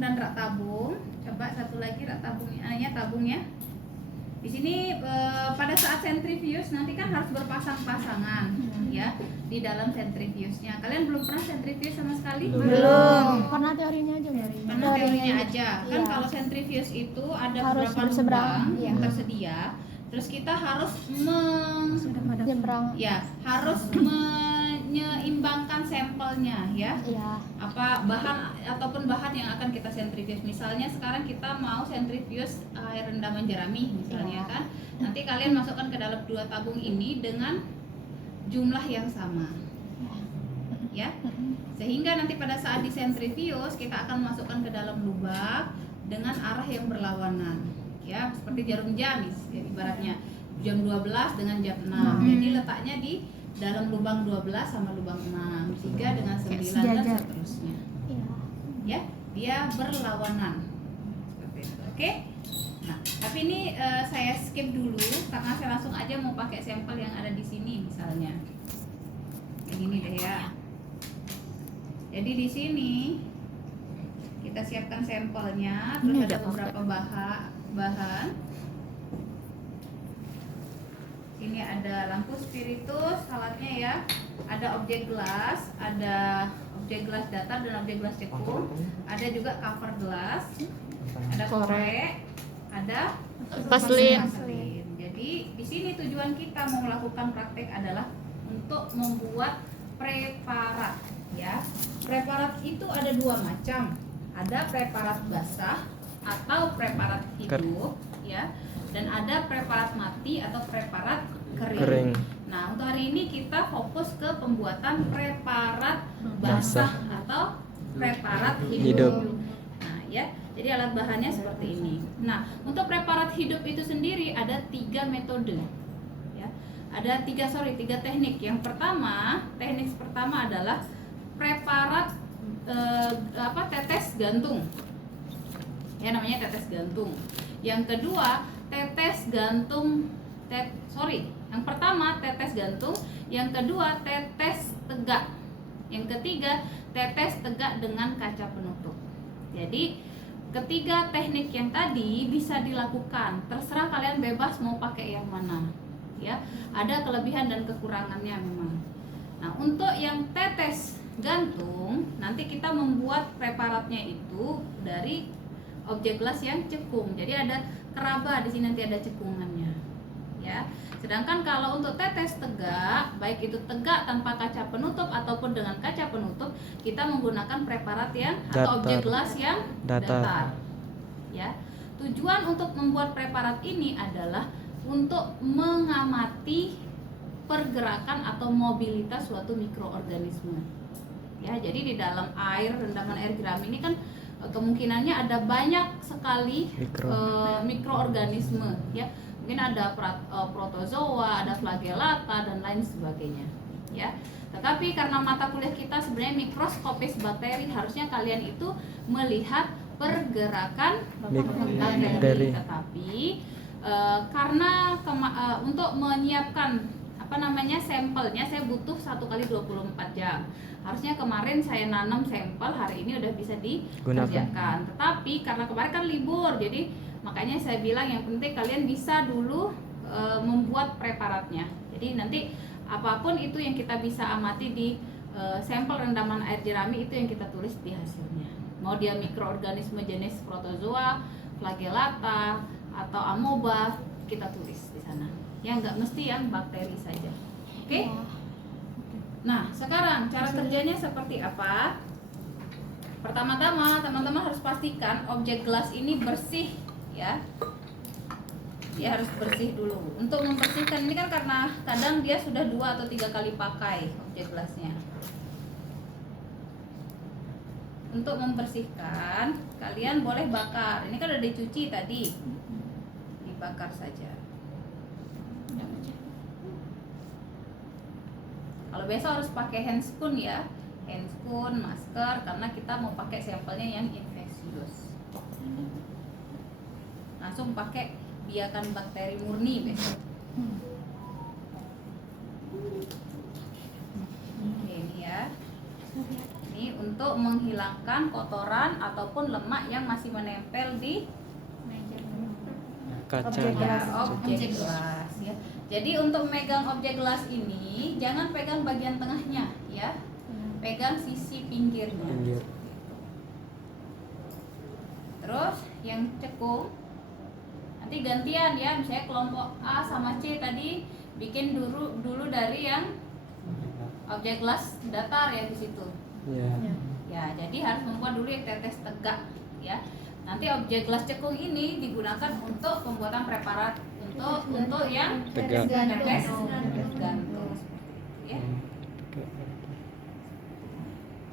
dan rak tabung. Coba satu lagi rak tabungnya, tabungnya. Di sini pada saat sentrifuge nanti kan harus berpasang-pasangan ya di dalam sentrifugenya. Kalian belum pernah sentrifuge sama sekali? Belum. Pernah teorinya aja. Pernah teorinya aja. Kan kalau sentrifuge itu ada harus beberapa lubang yang iya. tersedia. Terus kita harus harus menyeimbangkan sampelnya ya. Iya. Apa bahan ataupun bahan yang akan kita sentrifuge. Misalnya sekarang kita mau sentrifuge air rendaman jerami misalnya kan. Nanti kalian masukkan ke dalam 2 tabung ini dengan jumlah yang sama. Ya. Sehingga nanti pada saat di sentrifuge kita akan masukkan ke dalam lubang dengan arah yang berlawanan. Ya, seperti jarum jam ya, ibaratnya jam 12 dengan jam 6. Jadi letaknya di dalam lubang 12 sama lubang 6, 3 dengan 9 dan seterusnya. Ya, dia berlawanan. Seperti itu. Oke? Nah, tapi ini saya skip dulu karena saya langsung aja mau pakai sampel yang ada di sini misalnya. Kayak gini deh ya. Jadi di sini kita siapkan sampelnya, terus ada beberapa bahan. Ini ada lampu spiritus, alatnya ya. Ada objek gelas, ada objek gelas datar dan objek gelas cekung. Ada juga cover gelas, ada korek, ada Vaseline. Jadi di sini tujuan kita mau melakukan praktek adalah untuk membuat preparat ya. Preparat itu ada 2 macam. Ada preparat basah atau preparat hidup ya, dan ada preparat mati atau preparat kering. Nah, untuk hari ini kita fokus ke pembuatan preparat basah atau preparat hidup. Nah, ya. Jadi alat bahannya seperti ini. Nah, untuk preparat hidup itu sendiri ada 3 metode. Ya. Ada 3 teknik. Yang pertama, teknik pertama adalah preparat tetes gantung. Ya, namanya tetes gantung. Yang kedua, yang pertama tetes gantung, yang kedua tetes tegak, yang ketiga tetes tegak dengan kaca penutup. Jadi ketiga teknik yang tadi bisa dilakukan, terserah kalian bebas mau pakai yang mana ya. Ada kelebihan dan kekurangannya memang. Nah, untuk yang tetes gantung nanti kita membuat preparatnya itu dari objek gelas yang cekung. Jadi ada keraba di sini, nanti ada cekungannya. Ya. Sedangkan kalau untuk tetes tegak, baik itu tegak tanpa kaca penutup ataupun dengan kaca penutup, kita menggunakan preparat yang atau objek gelas yang datar. Ya. Tujuan untuk membuat preparat ini adalah untuk mengamati pergerakan atau mobilitas suatu mikroorganisme. Ya, jadi di dalam rendaman air jerami ini kan kemungkinannya ada banyak sekali mikroorganisme ya. Mungkin ada protozoa, ada flagellata dan lain sebagainya ya. Tetapi karena mata kuliah kita sebenarnya mikroskopis bakteri, harusnya kalian itu melihat pergerakan bakteri. Tetapi karena untuk menyiapkan sampelnya saya butuh 1 kali 24 jam. Harusnya kemarin saya nanam sampel, hari ini udah bisa dikerjakan. Tetapi karena kemarin kan libur, jadi makanya saya bilang yang penting kalian bisa dulu membuat preparatnya. Jadi nanti apapun itu yang kita bisa amati di sampel rendaman air jerami, itu yang kita tulis di hasilnya. Mau dia mikroorganisme jenis protozoa, flagellata atau amoeba, kita tulis di sana. Ya, nggak mesti yang bakteri saja. Oke? Nah, sekarang cara kerjanya seperti apa? Pertama-tama teman-teman harus pastikan objek gelas ini bersih ya. Dia harus bersih dulu. Untuk membersihkan ini kan karena kadang dia sudah 2 atau 3 kali pakai objek gelasnya. Untuk membersihkan, kalian boleh bakar. Ini kan udah dicuci tadi. Dibakar saja. Kalau besok harus pakai handscoon ya, handscoon, masker, karena kita mau pakai sampelnya yang infeksius. Langsung pakai biakan bakteri murni besok. Oke, ini ya. Ini untuk menghilangkan kotoran ataupun lemak yang masih menempel di Objek ya, gelas. objek gelas ya. Jadi untuk megang objek gelas ini jangan pegang bagian tengahnya ya. Pegang sisi pinggirnya. Pinggir. Terus yang cekung nanti gantian ya, misalnya kelompok A sama C tadi bikin dulu dari yang objek gelas datar ya di situ. Ya. Ya, jadi harus membuat dulu yang tetes tegak ya. Nanti objek gelas cekung ini digunakan untuk pembuatan preparat untuk yang Tegak. tetes gantung ya.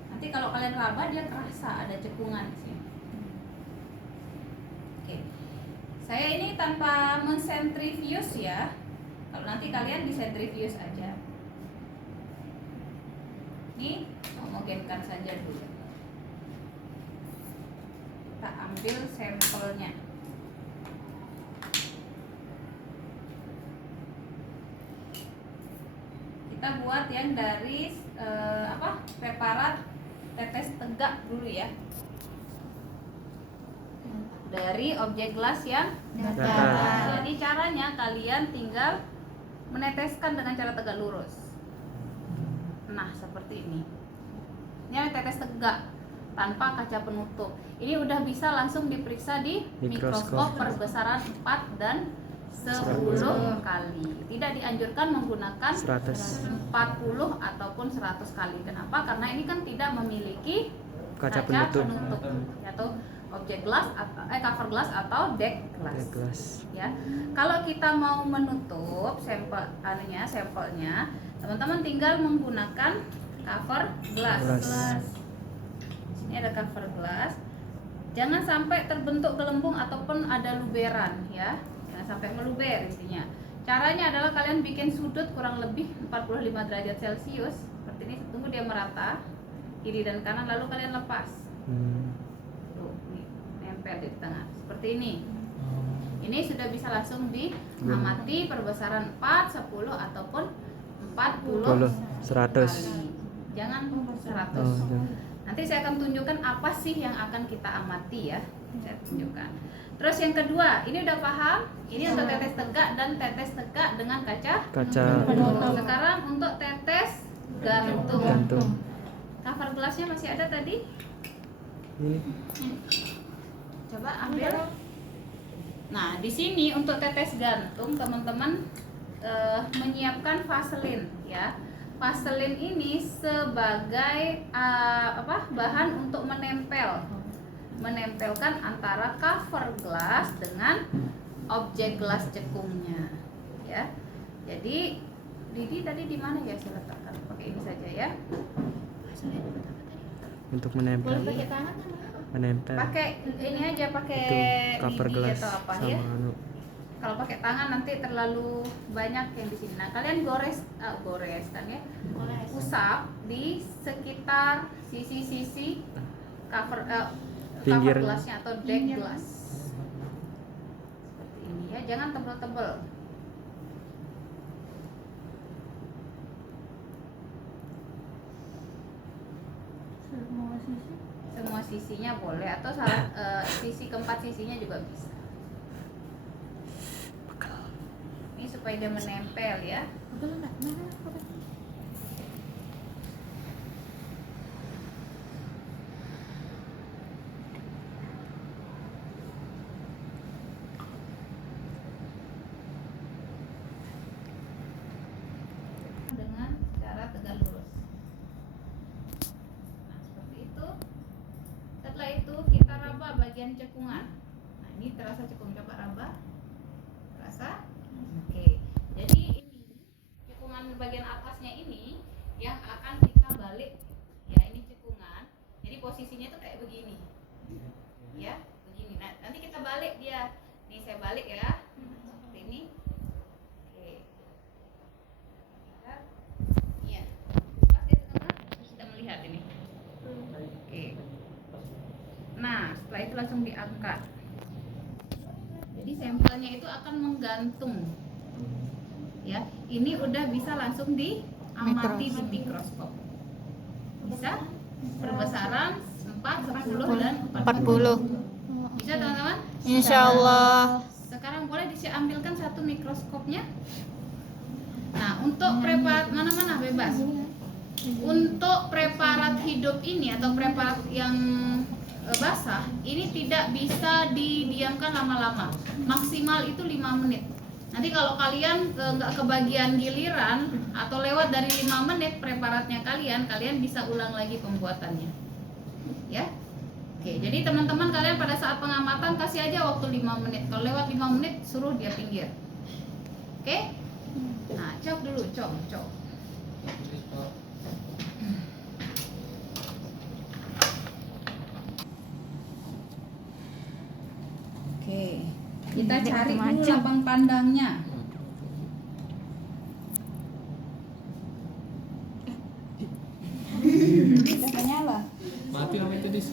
Nanti kalau kalian raba dia terasa ada cekungan di sini. Oke. Saya ini tanpa mensentrifuge ya. Kalau nanti kalian disentrifuge aja. Ini homogenkan saja dulu. Kita ambil sampelnya. Kita buat yang dari preparat tetes tegak dulu ya. Dari objek gelas yang Datar. Jadi caranya kalian tinggal meneteskan dengan cara tegak lurus. Nah, seperti ini. Ini tetes tegak tanpa kaca penutup. Ini udah bisa langsung diperiksa di mikroskop perbesaran 4 dan 10 kali. Tidak dianjurkan menggunakan 40 ataupun 100 kali. Kenapa? Karena ini kan tidak memiliki Kaca penutup penutup. yaitu objek gelas atau cover gelas atau deck gelas. Deck gelas. Ya. Kalau kita mau menutup sampelnya, teman-teman tinggal menggunakan cover gelas. Ini ada cover gelas. Jangan sampai terbentuk gelembung ataupun ada luberan ya. Jangan sampai meluber intinya. Caranya adalah kalian bikin sudut kurang lebih 45 derajat Celcius seperti ini, tunggu dia merata kiri dan kanan lalu kalian lepas. Tuh, nih, nempel di tengah seperti ini. Ini sudah bisa langsung diamati perbesaran 4, 10 ataupun 40 100. kali. Jangan 100. jangan. Nanti saya akan tunjukkan apa sih yang akan kita amati ya. Saya tunjukkan. Terus yang kedua, ini udah paham? Ini untuk tetes tegak dan tetes tegak dengan kaca. penutup. Sekarang untuk tetes gantung. Gantung. Cover gelasnya masih ada tadi? Ini. Coba ambil. Nah, di sini untuk tetes gantung teman-teman menyiapkan vaselin ya. Vaselin ini sebagai bahan untuk menempelkan antara cover gelas dengan objek gelas cekungnya ya. Jadi Didi tadi di mana ya saya letakkan? Pakai ini saja ya. Untuk menempel. Menempel. Pakai ini aja, pakai Itu cover lidi gelas atau apa sama ya. anu. Kalau pakai tangan nanti terlalu banyak yang di sini. Nah, kalian gores kan ya. Usap di sekitar sisi-sisi cover Pinggir. gelasnya atau deck gelas. Seperti ini ya, jangan tebel-tebel. Semua sisinya boleh atau sisi keempat sisinya juga bisa. Ini supaya dia menempel ya. Dengan cara tegak lurus. Nah, seperti itu. Setelah itu kita raba bagian cekungan. Nah, ini terasa cekung, coba raba. Terasa? Oke. Jadi ini cekungan bagian atasnya ini yang akan kita balik. Ya, ini cekungan. Jadi posisinya tuh kayak begini. Ya, begini. Nah, nanti kita balik dia. Nih saya balik ya. Seperti ini. Oke. Iya. Pas dia tengah kita melihat ini. Oke. Nah, setelah itu langsung diangkat. Jadi sampelnya itu akan menggantung. Ya, ini udah bisa langsung diamati di mikroskop. Bisa? Perbesaran 4, 10, dan 40. Bisa teman-teman? Insya Allah. Sekarang boleh diambilkan satu mikroskopnya. Nah, untuk preparat mana-mana bebas. Untuk preparat hidup ini atau preparat yang basah, ini tidak bisa didiamkan lama-lama. Maksimal itu 5 menit. Nanti kalau kalian nggak kebagian giliran atau lewat dari 5 menit preparatnya kalian bisa ulang lagi pembuatannya. Ya. Oke, jadi teman-teman kalian pada saat pengamatan kasih aja waktu 5 menit. Kalau lewat 5 menit suruh dia pinggir. Oke? Nah, cok dulu, cok. Oke, kita cari dulu lapang pandangnya. Udah nyala. Mati apa itu dis?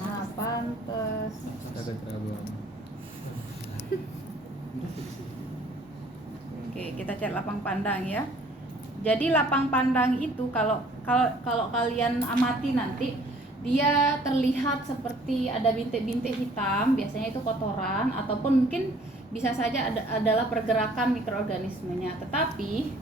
Nah, pantes. Oke, kita cari lapang pandang ya. Jadi lapang pandang itu kalau kalian amati nanti dia terlihat seperti ada bintik-bintik hitam, biasanya itu kotoran ataupun mungkin bisa saja adalah pergerakan mikroorganismenya. Tetapi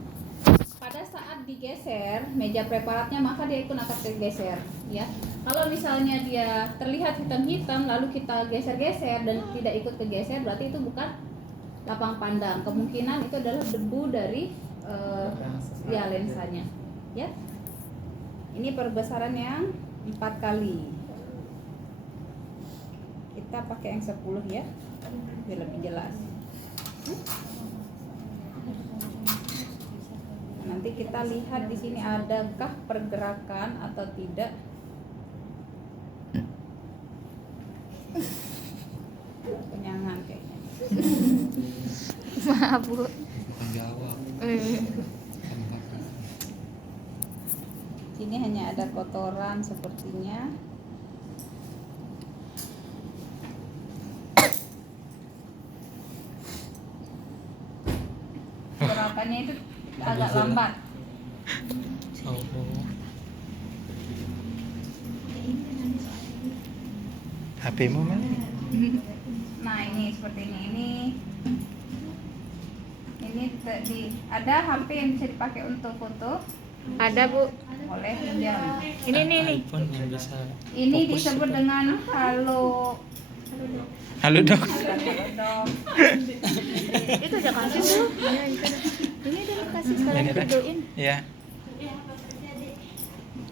pada saat digeser meja preparatnya maka dia akan tergeser ya. Kalau misalnya dia terlihat hitam-hitam lalu kita geser-geser dan tidak ikut kegeser, berarti itu bukan lapang pandang. Kemungkinan itu adalah debu dari ya lensanya ya. Ini perbesaran yang 4 kali. Kita pakai yang 10 ya biar lebih jelas. Nanti kita lihat di sini adakah pergerakan atau tidak. Kenyangan kayaknya. Maaf Bu. Bukan jawab. Sini hanya ada kotoran sepertinya. Gerakannya itu agak lambat. HP-mu mana? Nah ini seperti ini ada HP yang bisa dipakai untuk foto. Ada Bu. Boleh pinjam. Ini nih. iPhone yang bisa. Ini disebut dengan halo Halo dok. dok. Itu udah kasih tuh. Iya, itu dah. Ini udah kasih sekarang Ini dah. videoin. Ya.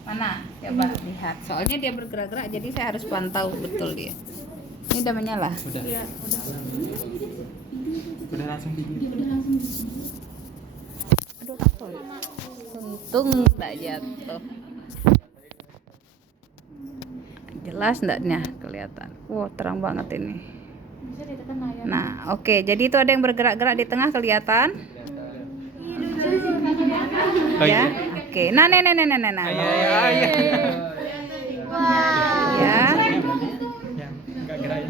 Mana? Coba lihat. Soalnya dia bergerak-gerak jadi saya harus pantau betul dia. Ini udah menyala. Udah. Iya, udah. Udah langsung video. Aduh, Untung enggak jatuh. Jelas enggaknya kelihatan. Wow, terang banget ini. bisa ditekan layar. Nah, oke. Jadi itu ada yang bergerak-gerak di tengah kelihatan. Oh, Ya. iya. Oke. Nah. Ya. Yang enggak gerak.